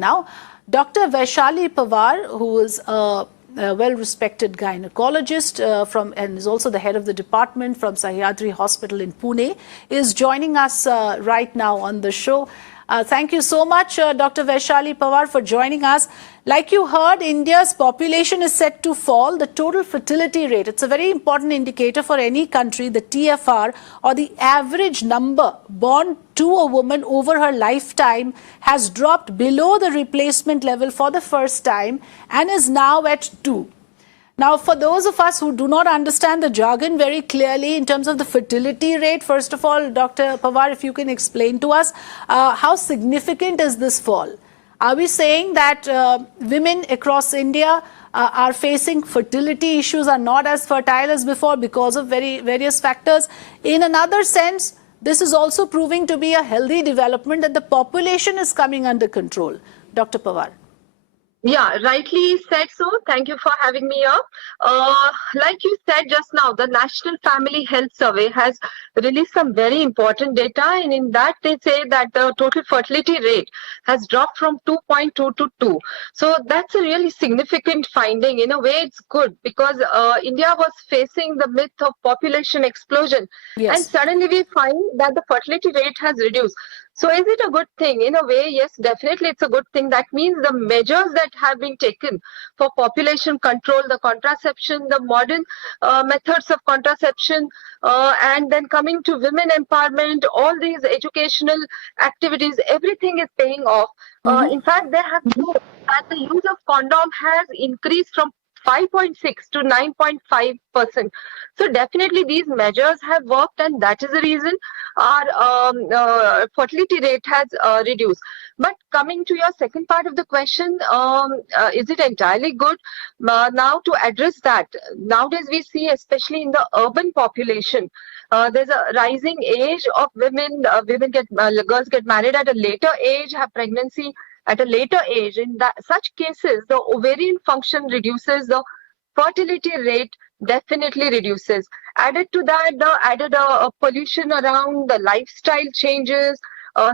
Now, Dr. Vaishali Pawar, who is a well-respected gynecologist and is also the head of the department from Sahyadri Hospital in Pune, is joining us right now on the show. Thank you so much, Dr. Vaishali Pawar, for joining us. Like you heard, India's population is set to fall. The total fertility rate, it's a very important indicator for any country, the TFR, or the average number born to a woman over her lifetime, has dropped below the replacement level for the first time and is now at 2. Now, for those of us who do not understand the jargon very clearly in terms of the fertility rate, first of all, Dr. Pawar, if you can explain to us, how significant is this fall? Are we saying that women across India are facing fertility issues, are not as fertile as before because of various factors? In another sense, this is also proving to be a healthy development that the population is coming under control. Dr. Pawar. Yeah, rightly said so. Thank you for having me here. Like you said just now, the National Family Health Survey has released some very important data, and in that they say that the total fertility rate has dropped from 2.2 to 2. So that's a really significant finding. In a way, it's good because India was facing the myth of population explosion, yes, and suddenly we find that the fertility rate has reduced. So is it a good thing? In a way, yes, definitely it's a good thing. That means the measures that have been taken for population control, the contraception, the modern methods of contraception, and then coming to women empowerment, all these educational activities, everything is paying off. In fact, they have shown that the use of condom has increased from 5.6 to 9.5%. So definitely these measures have worked, and that is the reason our fertility rate has reduced. But coming to your second part of the question, is it entirely good? Now to address that, nowadays we see, especially in the urban population, there's a rising age of women. Girls get married at a later age, have pregnancy at a later age. In such cases, the ovarian function reduces, the fertility rate definitely reduces. Added to that, the added pollution around, the lifestyle changes,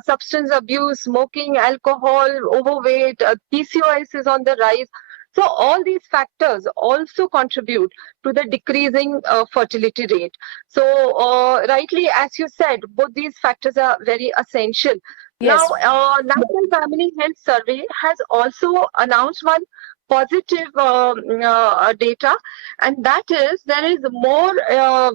substance abuse, smoking, alcohol, overweight, PCOS is on the rise. So all these factors also contribute to the decreasing fertility rate. So rightly, as you said, both these factors are very essential. Yes. Now, National Family Health Survey has also announced one positive data, and that is there is more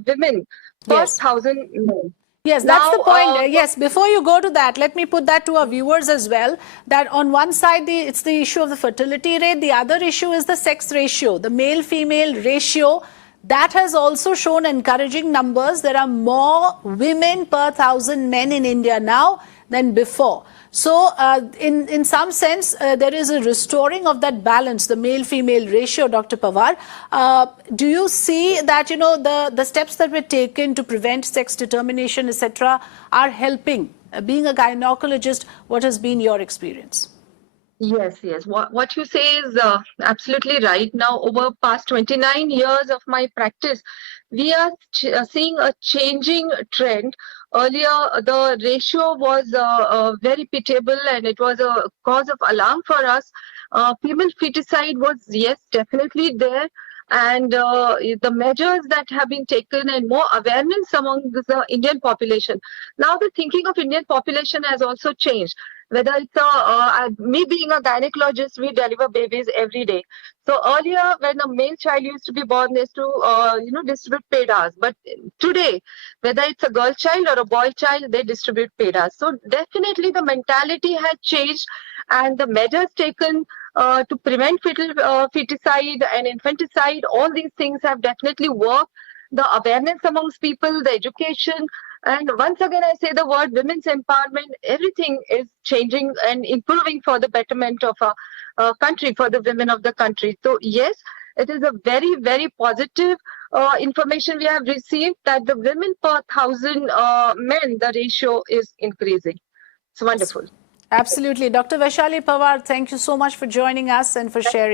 women per 1,000 men. Yes, that's the point. Yes, before you go to that, let me put that to our viewers as well, that on one side, it's the issue of the fertility rate. The other issue is the sex ratio, the male-female ratio. That has also shown encouraging numbers. There are more women per 1,000 men in India now than before. So in some sense, there is a restoring of that balance, the male-female ratio, Dr. Pawar. Do you see that, you know, the steps that were taken to prevent sex determination, etc., are helping? Being a gynecologist, what has been your experience? Yes, yes. What you say is absolutely right. Now, over past 29 years of my practice, we are seeing a changing trend. Earlier, the ratio was very pitiable, and it was a cause of alarm for us. Female feticide was, yes, definitely there. And the measures that have been taken and more awareness among the Indian population. Now the thinking of Indian population has also changed. Whether it's me being a gynecologist, we deliver babies every day. So earlier, when a male child used to be born, they used to distribute paid hours. But today, whether it's a girl child or a boy child, they distribute paid hours. So definitely the mentality has changed, and the measures taken to prevent feticide and infanticide, all these things have definitely worked. The awareness amongst people, the education, and once again I say the word women's empowerment, everything is changing and improving for the betterment of our country, for the women of the country. So yes, it is a very, very positive information we have received, that the women per 1,000 men, the ratio is increasing. It's wonderful. Absolutely. Dr. Vaishali Pawar, thank you so much for joining us and for sharing.